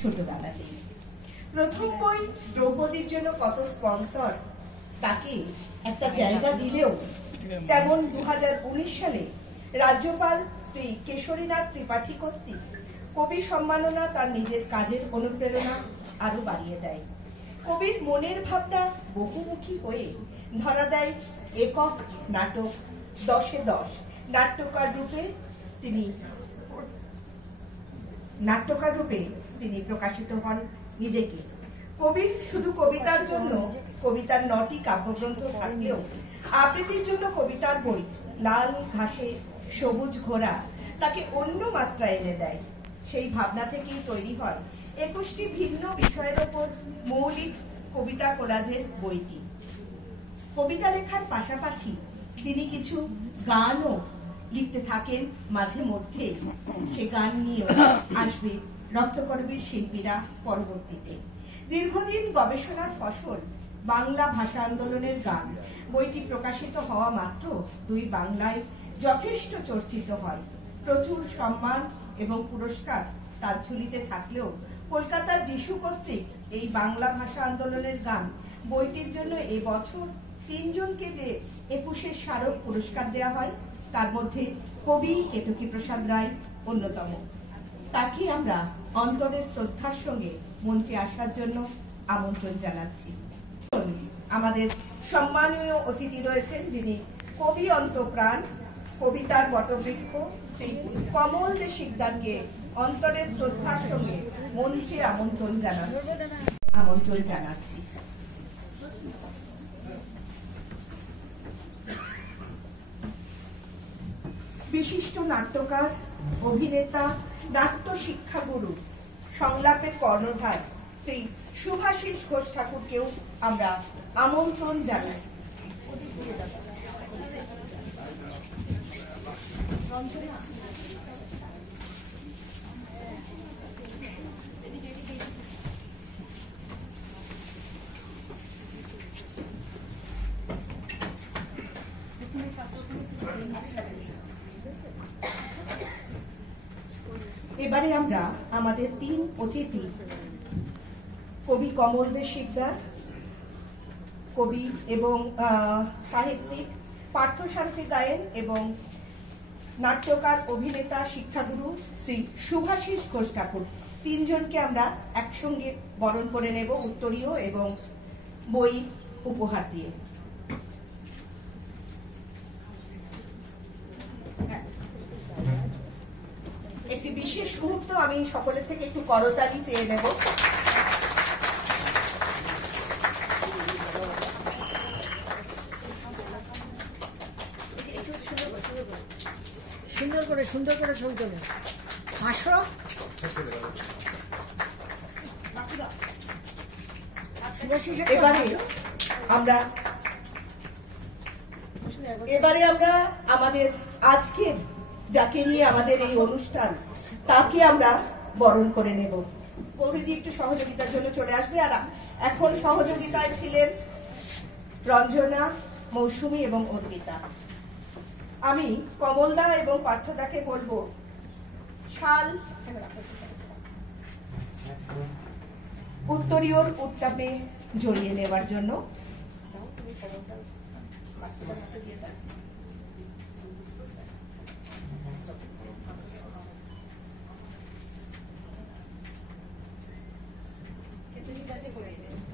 ছোটবেলাতে প্রথম বই দ্রৌপদীর জন্য কত স্পন্সর তাকে একটা জায়গা দিলেও তেমন 2019 সালে রাজ্যপাল শ্রী কেশরীনাথ ত্রিপাঠী কর্তৃক কবি সম্মাননা তার নিজের কাজের অনুপ্রেরণা আরো বাড়িয়ে দেয়। কবির মনের ভাবনা বহুমুখী হয়ে ধরা দেয় একক নাটক 10-এ 10 নাট্যকার রূপে তিনি প্রকাশিত হন নিজেকে। কবির শুধু কবিতার জন্য কবিতার 9টি কাব্যগ্রন্থ থাকলেও আবৃত্তির জন্য কবিতার বই লাল ঘাসে সবুজ ঘোড়া তাকে অন্য মাত্রায় এনে দেয়। সেই ভাবনা থেকেই তৈরি হয় 21টি ভিন্ন বিষয়ের ওপর মৌলিক কবিতা কোলাজের বইটি। কবিতা লেখার পাশাপাশি তিনি কিছু গানও লিখতে থাকেন মাঝে মধ্যে। সে গান নিয়ে আসবে রক্তকরবীর শিল্পীরা পরবর্তীতে। দীর্ঘদিন গবেষণার ফসল বাংলা ভাষা আন্দোলনের গান বইটি প্রকাশিত হওয়া মাত্র 2 বাংলায় যথেষ্ট চর্চিত হয়। প্রচুর সম্মান এবং পুরস্কার তার ঝুলিতে থাকলেও কলকাতার যিশু কর্তৃক এই বাংলা ভাষা আন্দোলনের গান বইটির জন্য এবছর 3 জনকে যে 21 স্মারক পুরস্কার দেওয়া হয় তার মধ্যে কবি কেতকী প্রসাদ রায় অন্যতম। তাকে আমরা অন্তরের শ্রদ্ধার সঙ্গে মঞ্চে আসার জন্য আমন্ত্রণ জানাচ্ছি। আমাদের সম্মানীয় অতিথি রয়েছেন যিনি কবি অন্তপ্রাণ কবিতার বটবৃক্ষ শ্রী কমল দে শিকদারকে অন্তরের শ্রদ্ধার সঙ্গে মঞ্চে আমন্ত্রণ জানাচ্ছি। বিশিষ্ট নাট্যকার, অভিনেতা, নাট্য শিক্ষাগুরু, সংলাপের কর্ণধার শ্রী শুভাশিস ঘোষ ঠাকুরকেও আমরা আমন্ত্রণ জানাই। এবারে আমরা আমাদের 3 অতিথি কবি কমল দে শিকদার, কবি এবং সাহিত্যিক পার্থসারথী গায়েন এবং নাট্যকার, অভিনেতা, শিক্ষাগুরু শ্রী শুভাশিস ঘোষ ঠাকুর 3 জনকে আমরা একসঙ্গে বরণ করে নেব উত্তরীয় এবং বই উপহার দিয়ে। একটি বিশেষ মুহূর্ত আমি সকলের থেকে একটু করতালি চেয়ে নেব। সুন্দর করে চলতে হবে। আসো এবারে আমরা আমাদের আজকের যাকে নিয়ে আমাদের এই অনুষ্ঠান তাকে আমরা বরণ করে নেব। প্রভৃতি একটু সহযোগিতার জন্য চলে আসবে। আর এখন সহযোগিতায় ছিলেন রঞ্জনা, মৌসুমী এবং অর্পিতা। আমি কমলদা এবং পার্থদাকে বলবো শাল উত্তরীয়র উত্তাপে জড়িয়ে নেবার জন্য।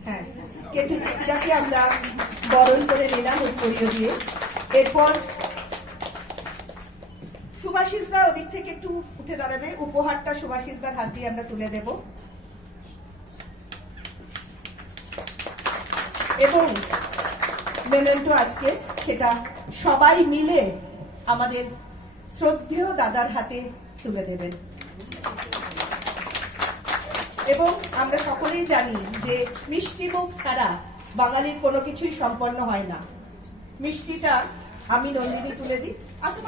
হ্যাঁ, কেতুদাকে আমরা বরণ করে নিলাম উত্তরীয় দিয়ে। এরপর সুভাষিসদা ওদিক থেকে একটু উঠে দাঁড়াবে। উপহারটা সুভাষিসদার হাত দিয়ে আমরা তুলে দেব এবং মেমেন্টো আজকে সেটা সবাই মিলে আমাদের শ্রদ্ধেয় দাদার হাতে তুলে দেবেন। এবং আমরা সকলেই জানি যে মিষ্টি মুখ ছাড়া বাঙালির কোনো কিছুই সম্পন্ন হয় না। মিষ্টিটা আমি নন্দিনী তুলে দিই। আচ্ছা